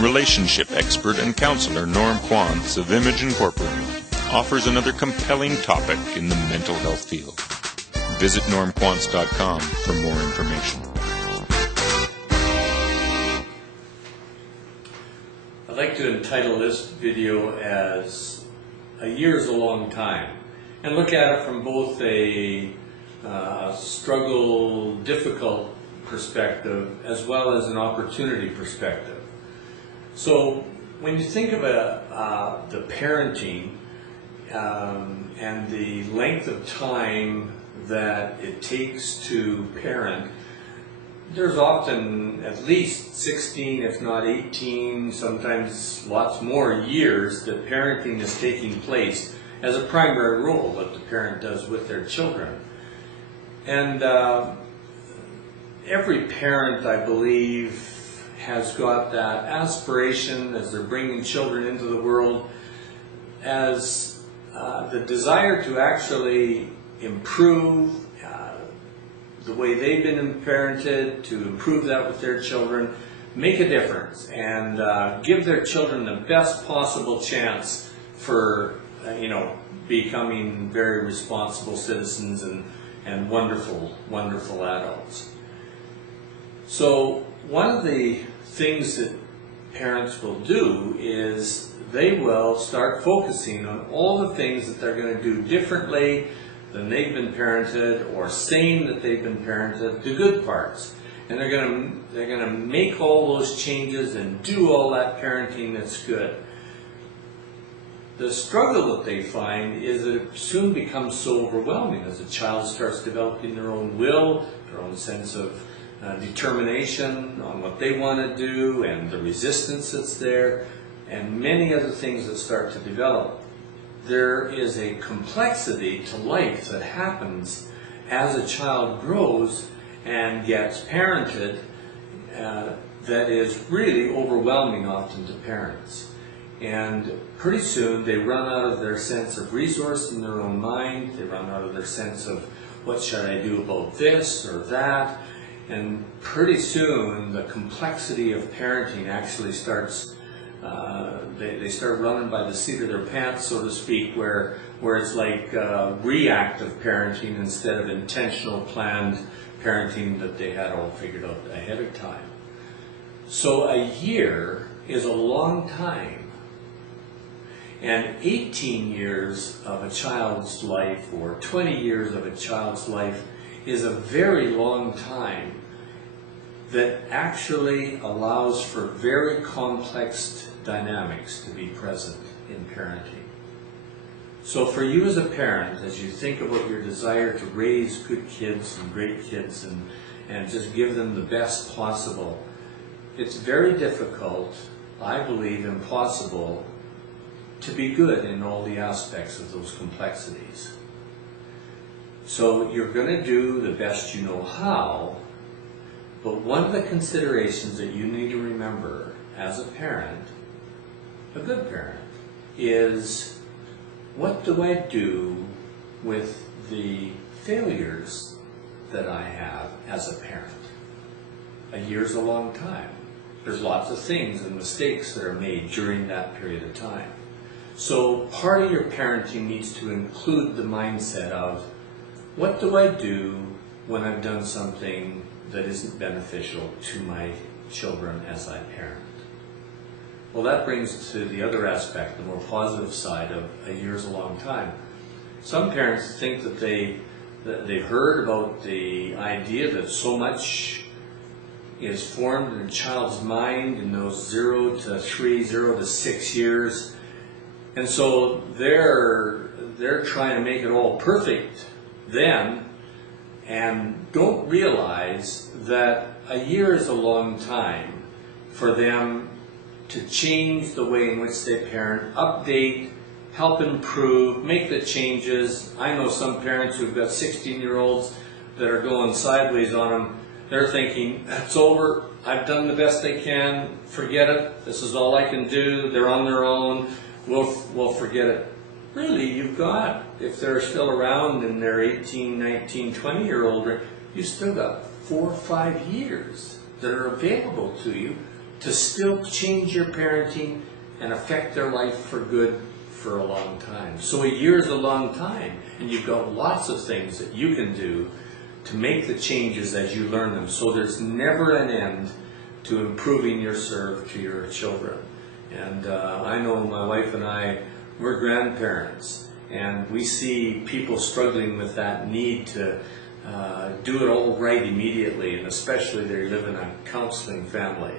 Relationship expert and counselor Norm Quantz of Image Incorporated offers another compelling topic in the mental health field. Visit normquantz.com for more information. I'd like to entitle this video as "A Year's a Long Time" and look at it from both a struggle, difficult perspective as well as an opportunity perspective. So when you think of the parenting and the length of time that it takes to parent, there's often at least 16, if not 18, sometimes lots more years that parenting is taking place as a primary role that the parent does with their children. And every parent, I believe, has got that aspiration as they're bringing children into the world, as the desire to actually improve the way they've been parented, to improve that with their children, make a difference, and give their children the best possible chance for becoming very responsible citizens and wonderful adults. So one of the things that parents will do is they will start focusing on all the things that they're going to do differently than they've been parented, or saying that they've been parented, the good parts. And they're going to make all those changes and do all that parenting that's good. The struggle that they find is that it soon becomes so overwhelming as a child starts developing their own will, their own sense of determination on what they want to do, and the resistance that's there, and many other things that start to develop. There is a complexity to life that happens as a child grows and gets parented that is really overwhelming often to parents. And pretty soon they run out of their sense of resource in their own mind, they run out of their sense of what should I do about this or that, and pretty soon the complexity of parenting actually starts, they start running by the seat of their pants, so to speak, where it's like reactive parenting instead of intentional, planned parenting that they had all figured out ahead of time. So a year is a long time, and 18 years of a child's life or 20 years of a child's life is a very long time that actually allows for very complex dynamics to be present in parenting. So for you as a parent, as you think about your desire to raise good kids and great kids and just give them the best possible, it's very difficult, I believe impossible, to be good in all the aspects of those complexities. So you're going to do the best you know how, but one of the considerations that you need to remember as a parent, a good parent, is what do I do with the failures that I have as a parent? A year's a long time. There's lots of things and mistakes that are made during that period of time. So part of your parenting needs to include the mindset of, what do I do when I've done something that isn't beneficial to my children as I parent? Well, that brings to the other aspect, the more positive side of a year's a long time. Some parents think that they've heard about the idea that so much is formed in a child's mind in those 0 to 3, 0 to 6 years, and so they're trying to make it all perfect then, and don't realize that a year is a long time for them to change the way in which they parent, update, help improve, make the changes. I know some parents who've got 16-year-olds that are going sideways on them. They're thinking, it's over, I've done the best I can, forget it, this is all I can do, they're on their own, we'll forget it. Really, you've got, if they're still around and they're 18, 19, 20-year-old, you've still got 4 or 5 years that are available to you to still change your parenting and affect their life for good for a long time. So a year is a long time, and you've got lots of things that you can do to make the changes as you learn them. So there's never an end to improving your serve to your children. And I know my wife and I, we're grandparents, and we see people struggling with that need to do it all right immediately, and especially they live in a counseling family.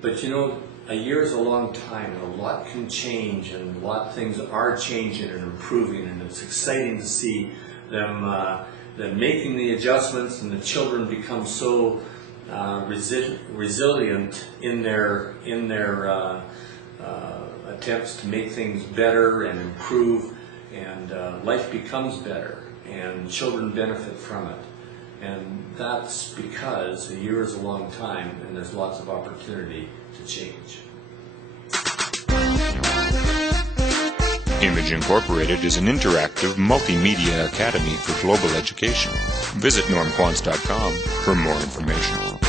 But you know, a year is a long time, and a lot can change, and a lot of things are changing and improving, and it's exciting to see them making the adjustments, and the children become so resilient in their attempts to make things better and improve, and life becomes better, and children benefit from it. And that's because a year is a long time, and there's lots of opportunity to change. Image Incorporated is an interactive multimedia academy for global education. Visit normquants.com for more information.